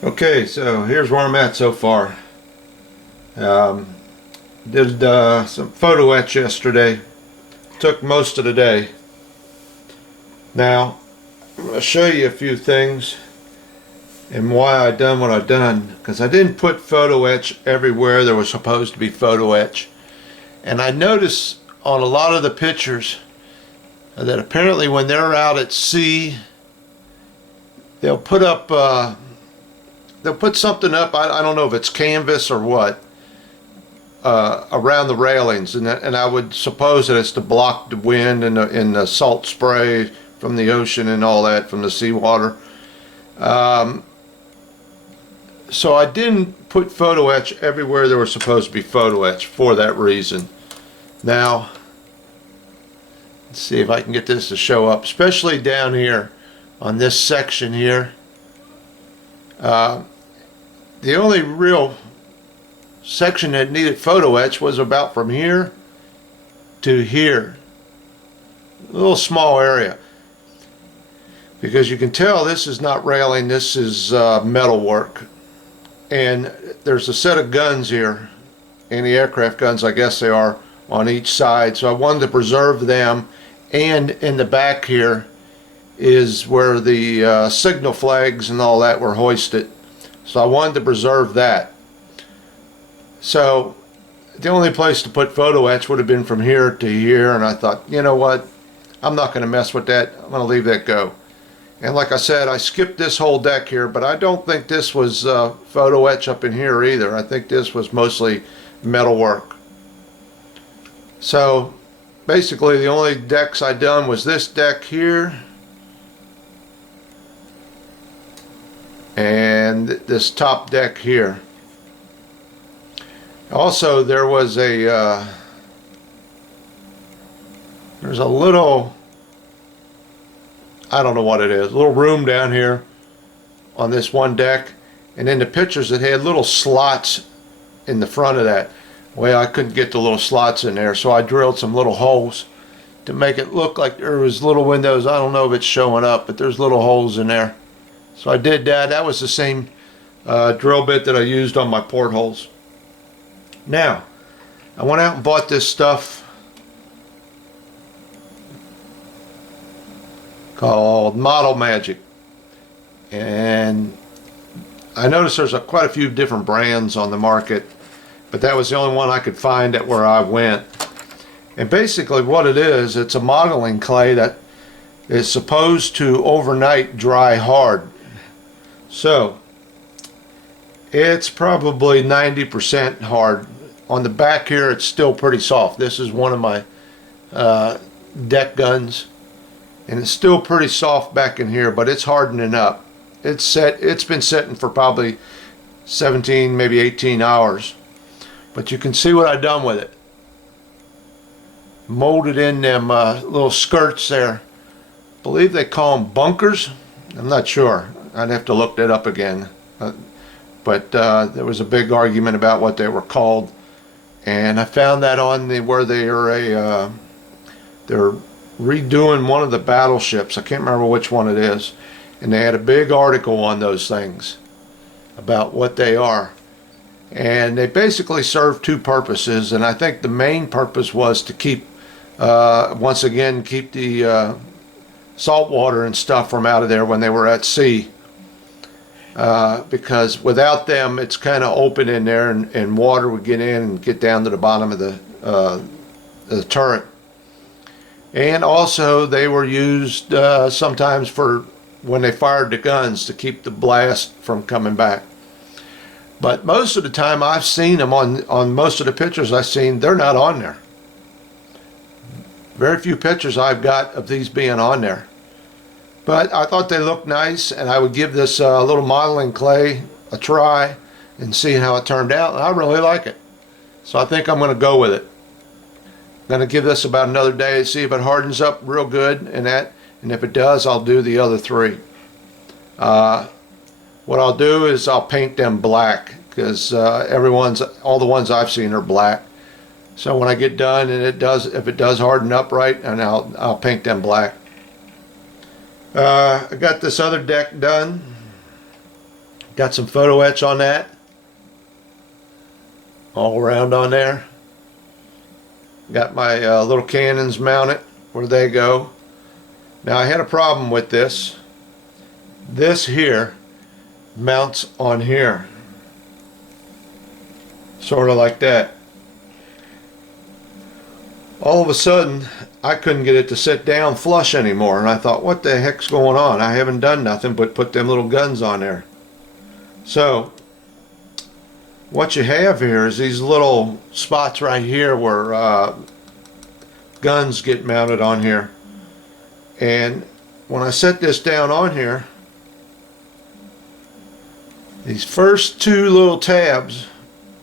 Okay, so here's where I'm at so far. Um, did some photo etch yesterday. Took most of the day. Now, I'm going to show you a few things and why I done what I done. Because I didn't put photo etch everywhere there was supposed to be photo etch. And I noticed on a lot of the pictures that apparently when they're out at sea, they'll put up, they'll put something up. I don't know if it's canvas or what. Around the railings, and I would suppose that it's to block the wind and the salt spray from the ocean and all that from the seawater. So I didn't put photo etch everywhere there was supposed to be photo etch for that reason. Now, let's see if I can get this to show up, especially down here on this section here. The only real section that needed photo etch was about from here to here, a little small area, because you can tell this is not railing, this is metal work. And there's a set of guns here, anti-aircraft guns I guess they are, on each side, so I wanted to preserve them. And in the back here is where the signal flags and all that were hoisted, so I wanted to preserve that. So the only place to put photo etch would have been from here to here, and I thought, you know what, I'm not going to mess with that. I'm going to leave that go. And like I said, I skipped this whole deck here, but I don't think this was photo etch up in here either. I think this was mostly metal work. So basically the only decks I done was this deck here and this top deck here. Also, there was there's a little, I don't know what it is, a little room down here on this one deck, and in the pictures it had little slots in the front of that. Well, I couldn't get the little slots in there, so I drilled some little holes to make it look like there was little windows. I don't know if it's showing up, but there's little holes in there. So I did that. That was the same drill bit that I used on my portholes. Now, I went out and bought this stuff called Model Magic, and I noticed there's quite a few different brands on the market, but that was the only one I could find at where I went. And basically what it is, it's a modeling clay that is supposed to overnight dry hard. So it's probably 90% hard. On the back here it's still pretty soft. This is one of my deck guns, and it's still pretty soft back in here, but it's hardening up. It's been sitting for probably 17, maybe 18 hours. But you can see what I've done with it. Molded in them little skirts there. I believe they call them bunkers. I'm not sure. I'd have to look that up again. But there was a big argument about what they were called. And I found that on where they are they're redoing one of the battleships. I can't remember which one it is. And they had a big article on those things about what they are. And they basically serve two purposes. And I think the main purpose was to keep, once again, keep the salt water and stuff from out of there when they were at sea. Because without them it's kind of open in there, and water would get in and get down to the bottom of the turret. And also they were used sometimes for when they fired the guns to keep the blast from coming back. But most of the time I've seen them on most of the pictures I've seen, they're not on there. Very few pictures I've got of these being on there. But I thought they looked nice, and I would give this little modeling clay a try and see how it turned out. And I really like it. So I think I'm going to go with it. I'm going to give this about another day to see if it hardens up real good, and if it does, I'll do the other three. What I'll do is I'll paint them black, because all the ones I've seen are black. So when I get done and if it does harden up right, and I'll paint them black. I got this other deck done. Got some photo etch on that. All around on there. Got my little cannons mounted where they go. Now I had a problem with this. This here mounts on here. Sort of like that. All of a sudden I couldn't get it to sit down flush anymore, and I thought, what the heck's going on? I haven't done nothing but put them little guns on there. So what you have here is these little spots right here where guns get mounted on here. And when I set this down on here, these first two little tabs,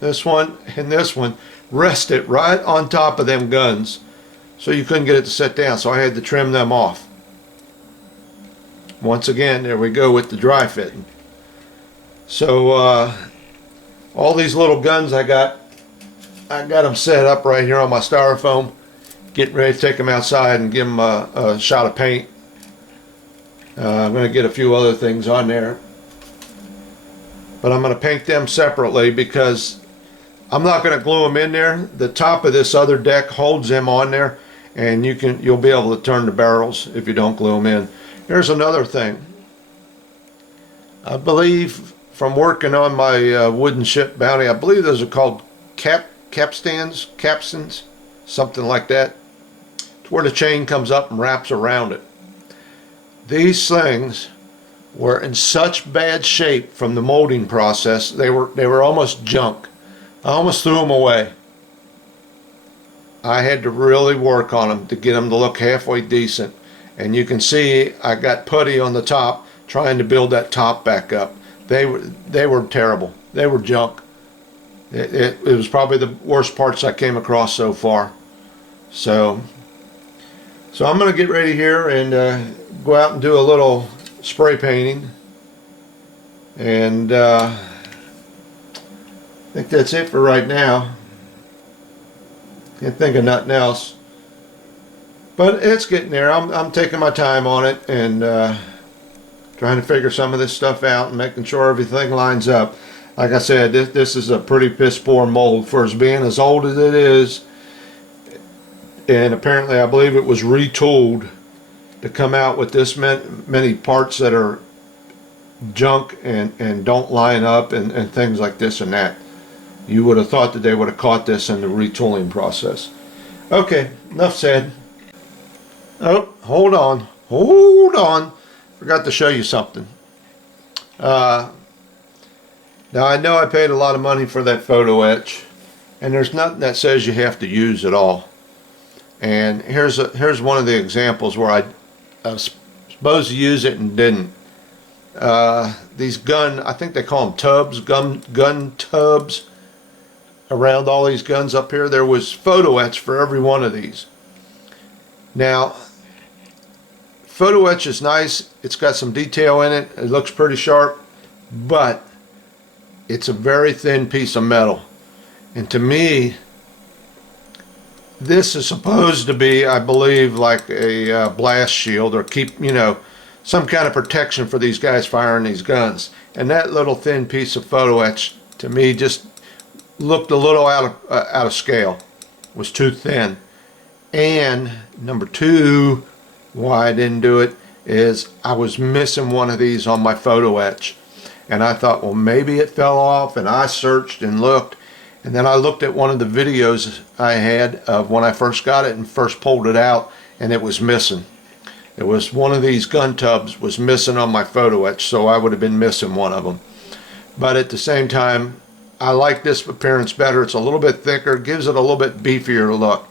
this one and this one, rested right on top of them guns, so you couldn't get it to sit down, so I had to trim them off. Once again, there we go with the dry fitting. So all these little guns I got them set up right here on my styrofoam, getting ready to take them outside and give them a shot of paint. I'm going to get a few other things on there, but I'm going to paint them separately because I'm not going to glue them in there. The top of this other deck holds them on there, and you'll be able to turn the barrels if you don't glue them in. Here's another thing. I believe from working on my wooden ship Bounty, I believe those are called capstans, something like that. It's where the chain comes up and wraps around it. These things were in such bad shape from the molding process. They were almost junk. I almost threw them away. I had to really work on them to get them to look halfway decent. And you can see I got putty on the top trying to build that top back up. They were terrible. They were junk. It was probably the worst parts I came across so far. So I'm going to get ready here and go out and do a little spray painting. And I think that's it for right now. Can't think of nothing else. But it's getting there. I'm taking my time on it and trying to figure some of this stuff out and making sure everything lines up. Like I said, this is a pretty piss poor mold for as being as old as it is. And apparently I believe it was retooled to come out with this many parts that are junk and don't line up and things like this and that. You would have thought that they would have caught this in the retooling process. Okay, enough said. Oh, hold on. Forgot to show you something. Now I know I paid a lot of money for that photo etch, and there's nothing that says you have to use it all. And here's one of the examples where I was supposed to use it and didn't. These I think they call them tubs, gun tubs. Around all these guns up here, there was photo etch for every one of these. Now, photo etch is nice. It's got some detail in it. It looks pretty sharp, but it's a very thin piece of metal. And to me, this is supposed to be, I believe, like a blast shield or keep, some kind of protection for these guys firing these guns. And that little thin piece of photo etch, to me, just looked a little out of scale. Was too thin. And number two, why I didn't do it is I was missing one of these on my photo etch, and I thought, well, maybe it fell off, and I searched and looked, and then I looked at one of the videos I had of when I first got it and first pulled it out, and it was missing. It was one of these gun tubs was missing on my photo etch, so I would have been missing one of them. But at the same time, I like this appearance better. It's a little bit thicker, gives it a little bit beefier look.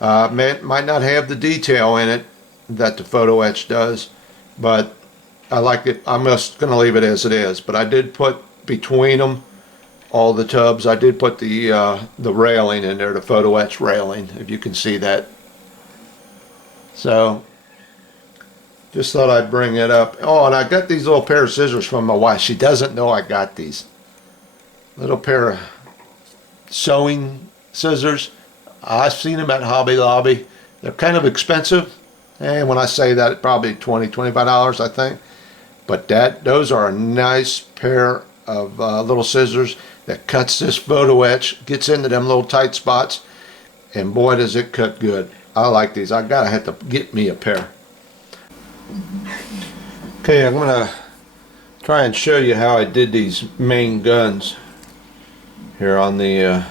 Might not have the detail in it that the photo etch does, but I like it. I'm just going to leave it as it is. But I did put between them, all the tubs, I did put the railing in there, the photo etch railing, if you can see that. So just thought I'd bring it up. Oh, and I got these little pair of scissors from my wife. She doesn't know I got these. Little pair of sewing scissors. I've seen them at Hobby Lobby. They're kind of expensive, and when I say that, probably $20, $25, I think. But those are a nice pair of little scissors that cuts this photo etch, gets into them little tight spots, and boy does it cut good. I like these. I gotta have to get me a pair. Okay, I'm gonna try and show you how I did these main guns here on the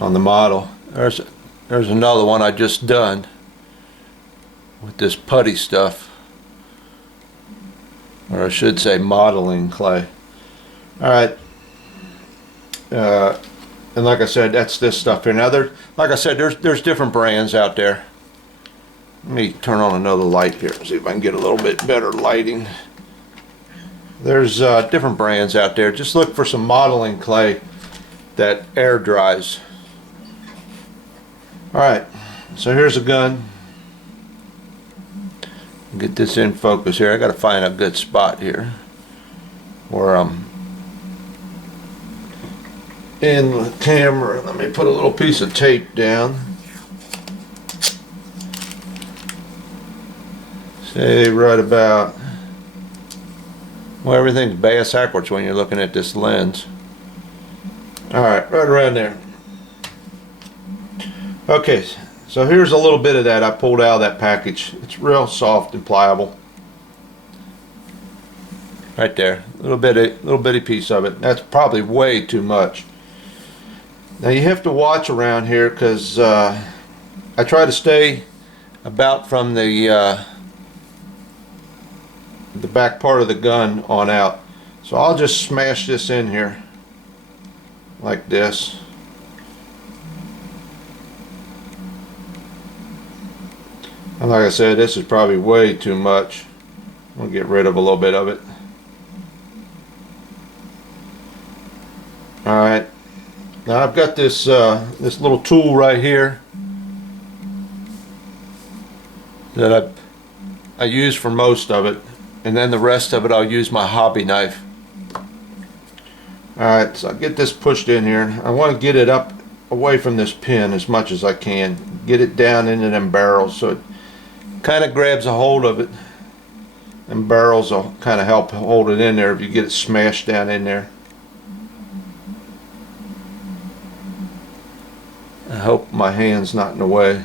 model. There's another one I just done with this putty stuff, or I should say modeling clay. Alright, and like I said, that's this stuff here. Now like I said, there's different brands out there. Let me turn on another light here, see if I can get a little bit better lighting. There's different brands out there. Just look for some modeling clay that air dries. Alright, so here's a gun. Get this in focus here. I gotta find a good spot here where I'm in the camera. Let me put a little piece of tape down. Say right about, well, everything's bass backwards when you're looking at this lens. Alright, right around there. Okay, so here's a little bit of that I pulled out of that package. It's real soft and pliable. Right there, little bitty piece of it. That's probably way too much. Now you have to watch around here because I try to stay about from the back part of the gun on out. So I'll just smash this in here like this. And like I said, this is probably way too much. I'm gonna get rid of a little bit of it. Alright, now I've got this this little tool right here that I use for most of it, and then the rest of it I'll use my hobby knife. Alright, so I'll get this pushed in here. I want to get it up away from this pin as much as I can. Get it down into them barrels so it kind of grabs a hold of it. And barrels will kind of help hold it in there if you get it smashed down in there. I hope my hand's not in the way.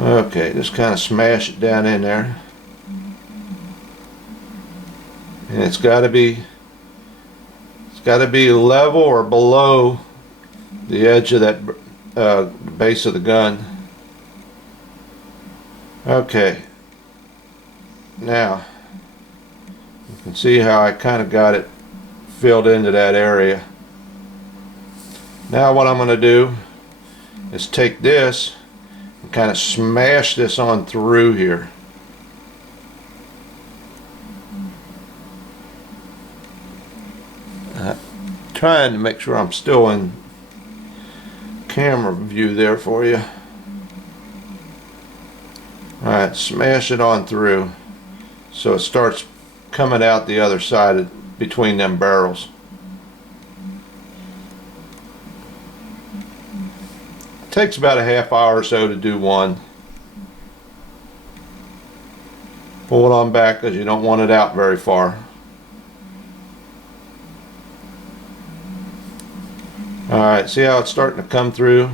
Okay, just kind of smash it down in there. And it's got to be level or below the edge of that base of the gun. Okay, now you can see how I kind of got it filled into that area. Now what I'm going to do is take this and kind of smash this on through here. Trying to make sure I'm still in camera view there for you. Alright, smash it on through so it starts coming out the other side between them barrels. It takes about a half hour or so to do one. Pull it on back because you don't want it out very far. Alright, see how it's starting to come through?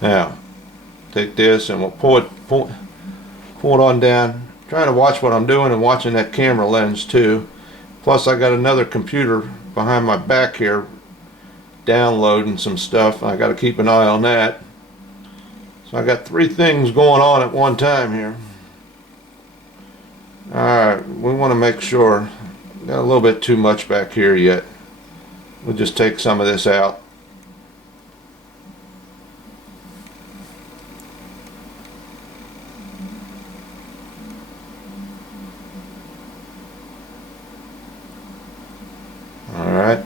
Now, take this and we'll pull it on down. Trying to watch what I'm doing and watching that camera lens too. Plus I got another computer behind my back here downloading some stuff. I got to keep an eye on that. So I got three things going on at one time here. Alright, we want to make sure. Got a little bit too much back here yet. We'll just take some of this out. Alright.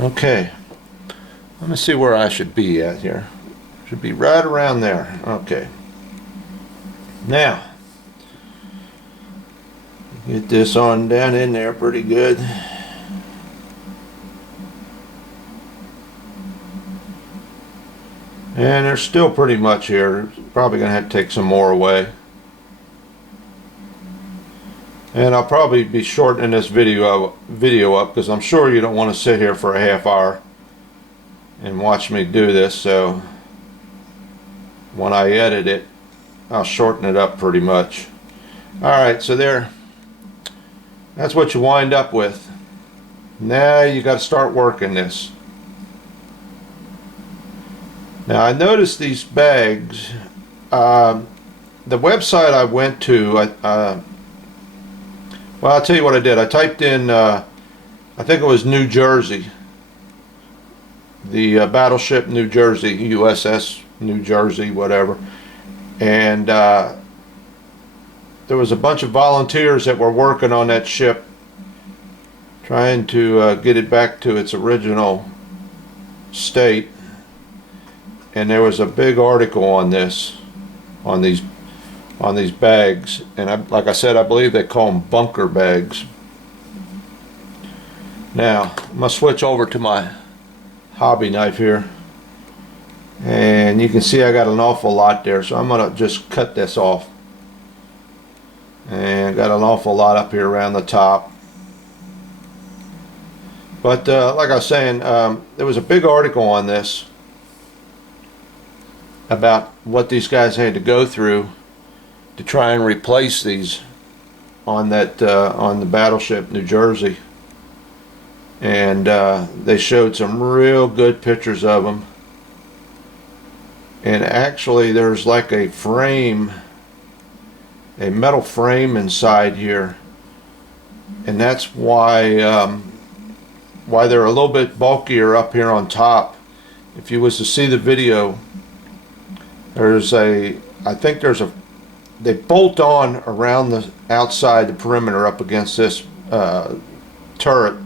Okay, let me see where I should be at here. Should be right around there. Okay. Now, get this on down in there pretty good. And there's still pretty much here. Probably going to have to take some more away. And I'll probably be shortening this video up because I'm sure you don't want to sit here for a half hour and watch me do this. So when I edit it, I'll shorten it up pretty much. Alright, so that's what you wind up with. Now you got to start working this. Now I noticed these bags, the website I went to, well, I'll tell you what I did. I typed in, I think it was New Jersey, the battleship New Jersey, USS New Jersey, whatever. And there was a bunch of volunteers that were working on that ship, trying to get it back to its original state. And there was a big article on this, on these bags, and like I said, I believe they call them bunker bags. Now I'm gonna switch over to my hobby knife here, and you can see I got an awful lot there, so I'm gonna just cut this off. And got an awful lot up here around the top. But like I was saying, there was a big article on this about what these guys had to go through to try and replace these on that on the battleship New Jersey. And they showed some real good pictures of them. And actually there's like a frame, a metal frame inside here, and that's why they're a little bit bulkier up here on top. If you was to see the video, there's they bolt on around the outside, the perimeter up against this turret,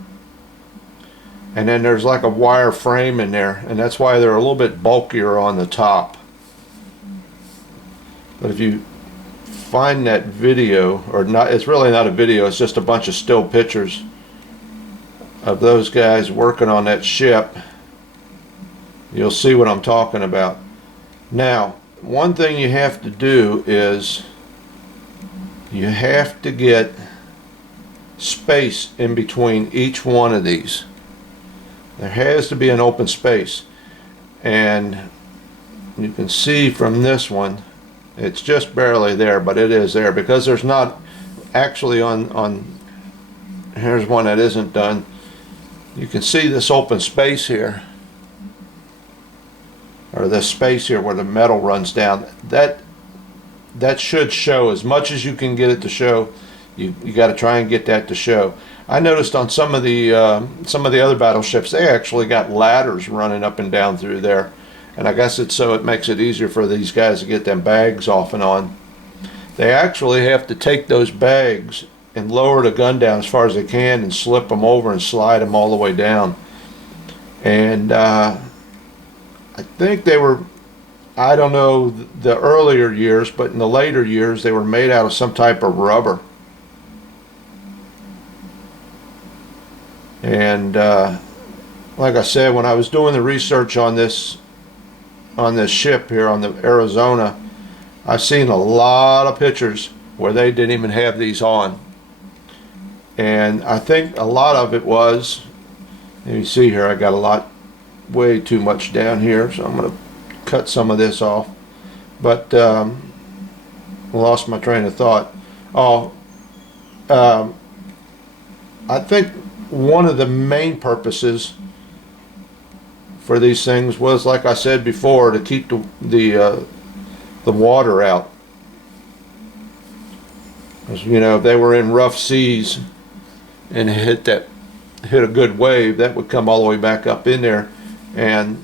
and then there's like a wire frame in there, and that's why they're a little bit bulkier on the top. But if you find that video, or not, it's really not a video, it's just a bunch of still pictures of those guys working on that ship, you'll see what I'm talking about. Now, one thing you have to do is you have to get space in between each one of these. There has to be an open space, and you can see from this one it's just barely there, but it is there because there's not actually on here's one that isn't done. You can see this open space here, or this space here where the metal runs down. That should show as much as you can get it to show. You got to try and get that to show. I noticed on some of the other battleships, they actually got ladders running up and down through there, and I guess it's so it makes it easier for these guys to get them bags off and on. They actually have to take those bags and lower the gun down as far as they can and slip them over and slide them all the way down. And I think they were, I don't know the earlier years, but in the later years they were made out of some type of rubber. And like I said, when I was doing the research on this ship here, on the Arizona, I've seen a lot of pictures where they didn't even have these on. And I think a lot of it was, let me see here, I got a lot, way too much down here, so I'm going to cut some of this off. But lost my train of thought. I think one of the main purposes for these things was, like I said before, to keep the water out. Because, you know, if they were in rough seas and hit a good wave, that would come all the way back up in there. And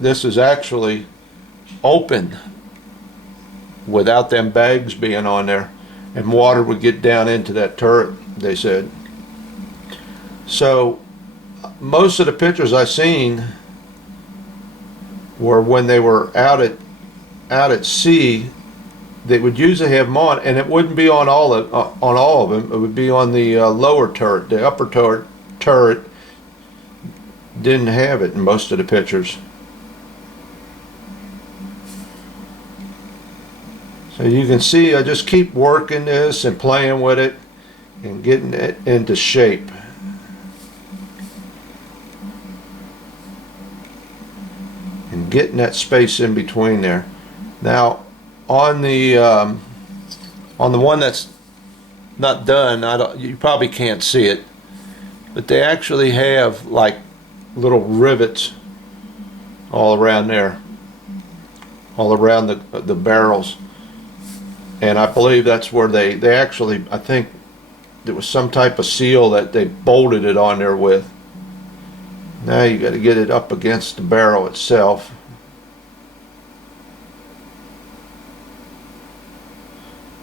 this is actually open without them bags being on there, and water would get down into that turret, they said. So most of the pictures I seen were when they were out at sea. They would usually have them on, and it wouldn't be on all of them. It would be on the lower turret. The upper turret didn't have it in most of the pictures. So you can see I just keep working this and playing with it and getting it into shape. And getting that space in between there. Now on the one that's not done, you probably can't see it, but they actually have like little rivets all around there, all around the barrels, and I believe that's where they actually, I think there was some type of seal that they bolted it on there with. Now you got to get it up against the barrel itself.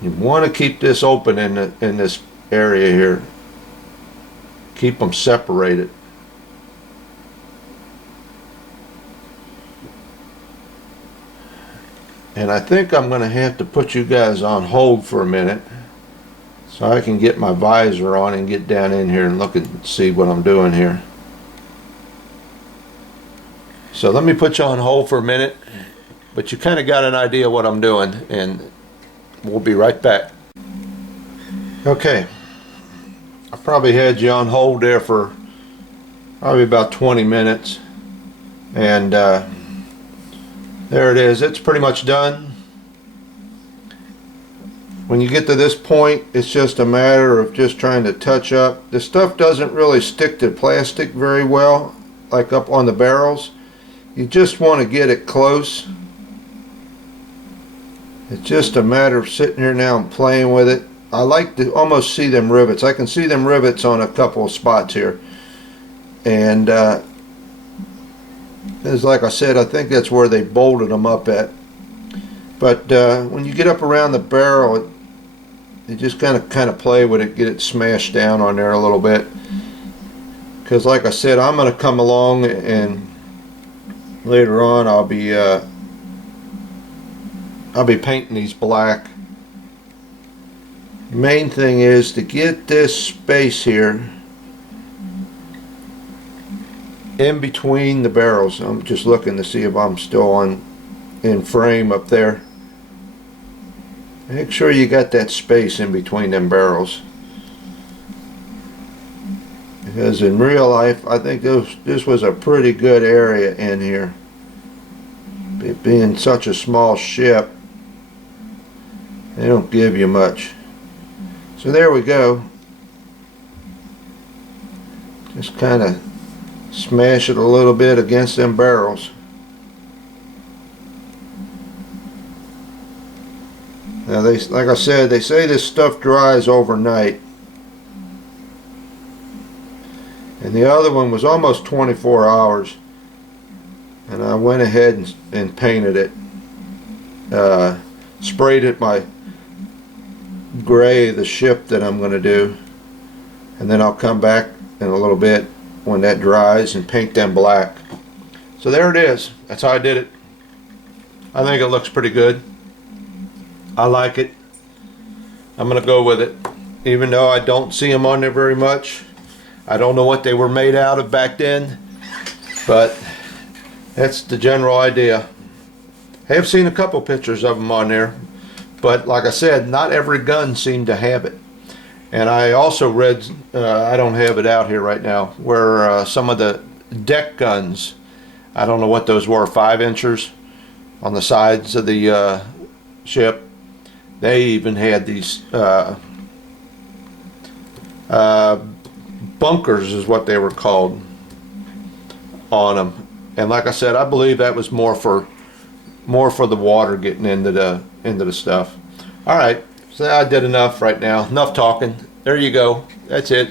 You want to keep this open in this area here. Keep them separated. And I think I'm going to have to put you guys on hold for a minute so I can get my visor on and get down in here and look and see what I'm doing here. So let me put you on hold for a minute, but you kind of got an idea what I'm doing, and we'll be right back. Okay, I probably had you on hold there for probably about 20 minutes, and there it is. It's pretty much done. When you get to this point, it's just a matter of just trying to touch up. The stuff doesn't really stick to plastic very well, like up on the barrels. You just want to get it close. It's just a matter of sitting here now and playing with it. I like to almost see them rivets. I can see them rivets on a couple of spots here. And it's like I said, I think that's where they bolted them up at. But when you get up around the barrel, you just kind of play with it, get it smashed down on there a little bit. Because like I said, I'm going to come along and later on I'll be painting these black. Main thing is to get this space here in between the barrels. I'm just looking to see if I'm still in frame up there. Make sure you got that space in between them barrels, because in real life I think this was a pretty good area in here. It being such a small ship, they don't give you much. So there we go. Just kind of smash it a little bit against them barrels. Now like I said, they say this stuff dries overnight. And the other one was almost 24 hours. And I went ahead and painted it. Sprayed it my gray, the ship that I'm going to do, and then I'll come back in a little bit when that dries and paint them black. So there it is. That's how I did it. I think it looks pretty good. I like it. I'm going to go with it, even though I don't see them on there very much. I don't know what they were made out of back then, but that's the general idea. I have seen a couple pictures of them on there, but like I said, not every gun seemed to have it. And I also read, I don't have it out here right now, where some of the deck guns, I don't know what those were, 5-inchers on the sides of the ship. They even had these bunkers is what they were called on them. And like I said, I believe that was more for the water getting into the stuff. All right, so I did enough right now. Enough talking. There you go. That's it.